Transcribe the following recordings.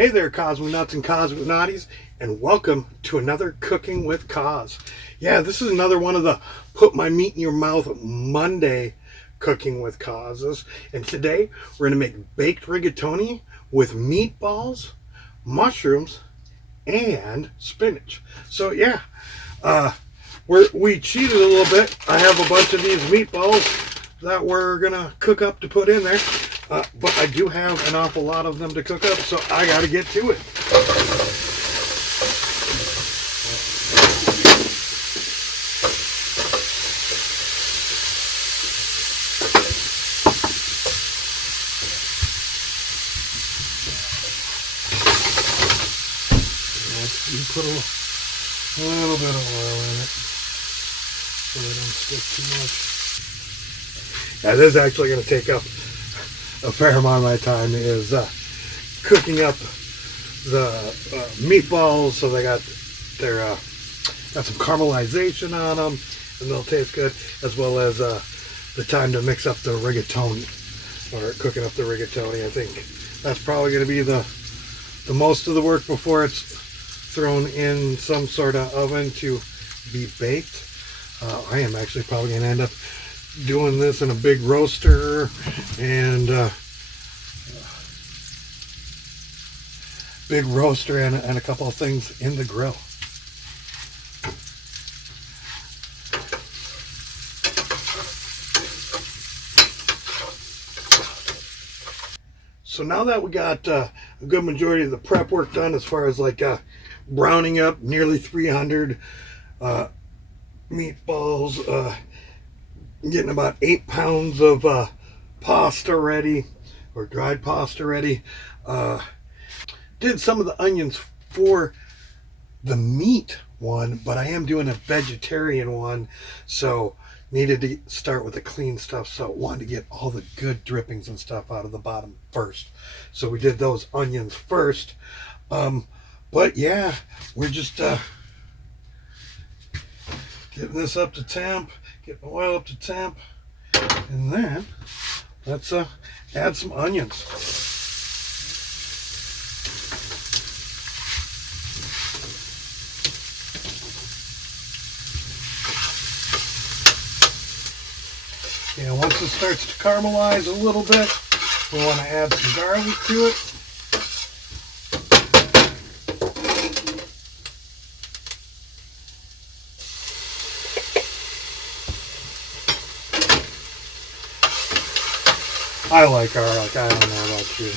Hey there, Cosmo Nuts and Cosmo Naughties, and welcome to another Cooking with Cos. Yeah, this is another one of the Put My Meat in Your Mouth Monday Cooking with Causes. And today we're going to make baked rigatoni with meatballs, mushrooms, and spinach. So yeah, we cheated a little bit. I have a bunch of these meatballs that we're going to cook up to put in there. But I do have an awful lot of them to cook up, so I got to get to it. You put a little bit of oil in it so they don't stick too much. Yeah, this is actually going to take up a fair amount of my time is cooking up the meatballs, so they got some caramelization on them, and they'll taste good, as well as the time to mix up the rigatoni, or cooking up the rigatoni. I think that's probably going to be the most of the work before it's thrown in some sort of oven to be baked. I am actually probably going to end up doing this in a big roaster and a couple of things in the grill. So now that we got a good majority of the prep work done, as far as like browning up nearly 300 meatballs, getting about 8 pounds of pasta ready, or dried pasta ready. Did some of the onions for the meat one, but I am doing a vegetarian one, so needed to start with the clean stuff, so wanted to get all the good drippings and stuff out of the bottom first. So we did those onions first. But yeah, we're just getting this up to temp, getting oil up to temp, and then let's add some onions. Yeah, once it starts to caramelize a little bit, we want to add some garlic to it. I like garlic. I don't know about you.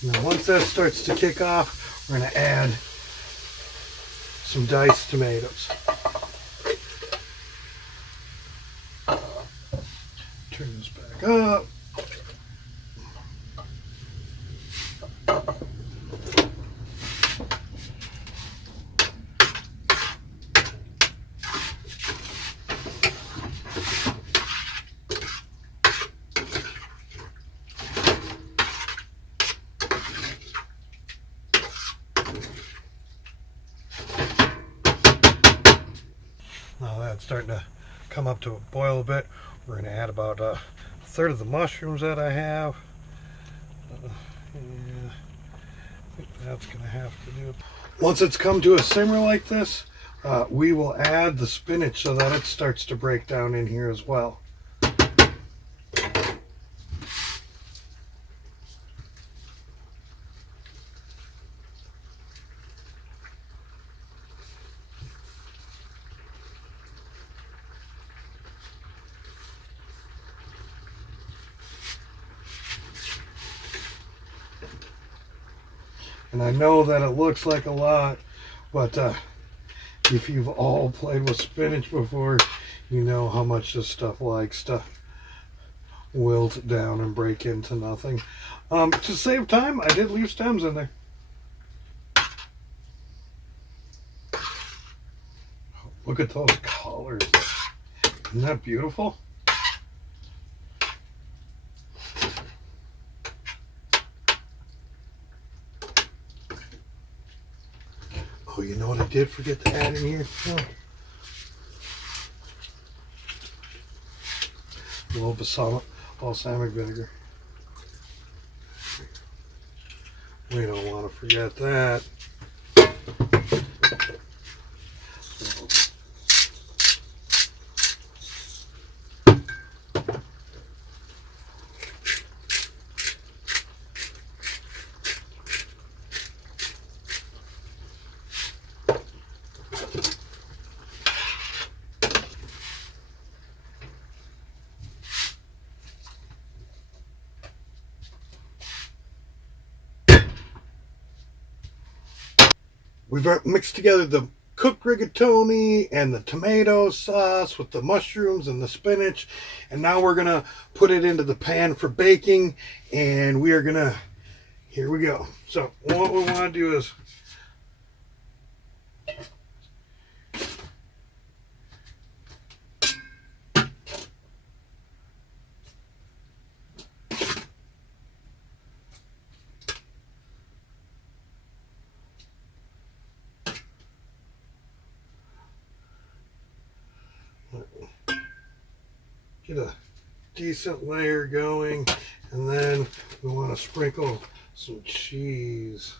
Now, once that starts to kick off, we're going to add some diced tomatoes. Turn this back up. Now that's starting to come up to a boil a bit. We're going to add about a third of the mushrooms that I have. Yeah, I think that's going to have to do it. Once it's come to a simmer like this, we will add the spinach so that it starts to break down in here as well. And I know that it looks like a lot, but if you've all played with spinach before, you know how much this stuff likes to wilt down and break into nothing. To save time, I did leave stems in there. Look at those colors. Isn't that beautiful? Oh, you know what I did forget to add in here? Oh. A little balsamic vinegar. We don't want to forget that. We've mixed together the cooked rigatoni and the tomato sauce with the mushrooms and the spinach, and now we're gonna put it into the pan for baking, and we are gonna, here we go. So what we want to do is get a decent layer going, and then we want to sprinkle some cheese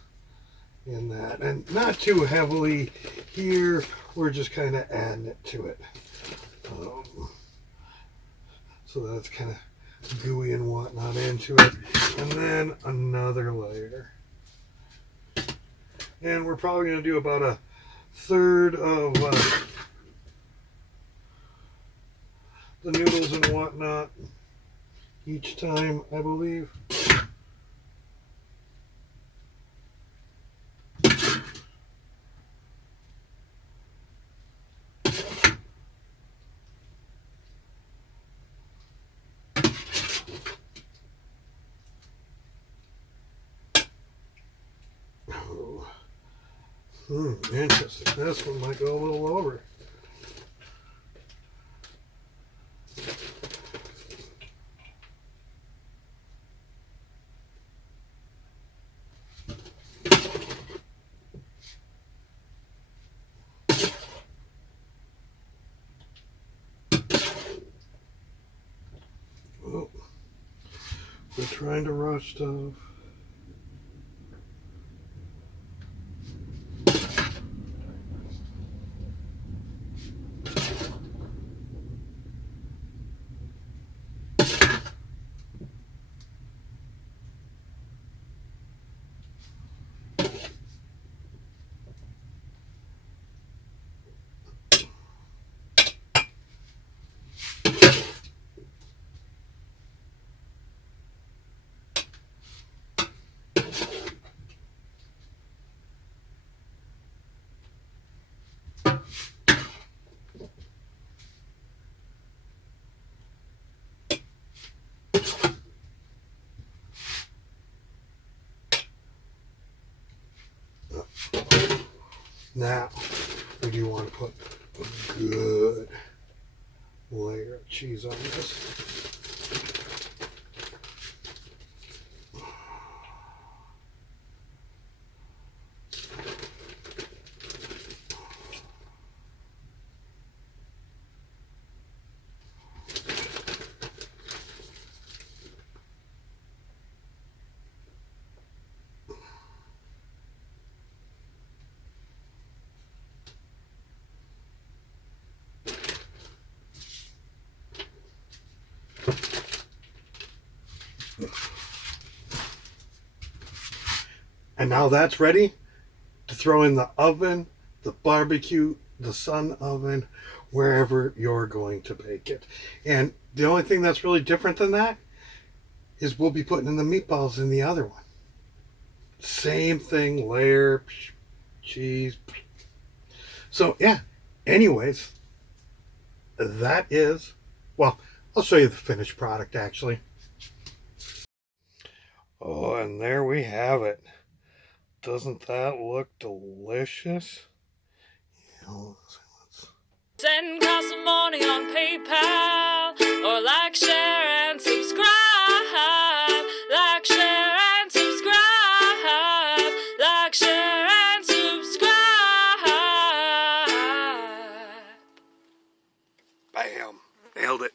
in that, and not too heavily here. We're just kind of adding it to it, so that it's kind of gooey and whatnot into it, and then another layer. And we're probably going to do about a third of the noodles and whatnot each time, I believe. Interesting. This one might go a little over. Oh, we're trying to rush stuff. Now, we do want to put a good layer of cheese on this. And now that's ready to throw in the oven, the barbecue, the sun oven, wherever you're going to bake it. And the only thing that's really different than that is we'll be putting in the meatballs in the other one. Same thing, layer, cheese. So yeah, anyways, that is, well, I'll show you the finished product actually. Oh, and there we have it. Doesn't that look delicious? Send us some money on PayPal, or like, share, and subscribe. Like, share, and subscribe. Like, share, and subscribe. Bam. Nailed it.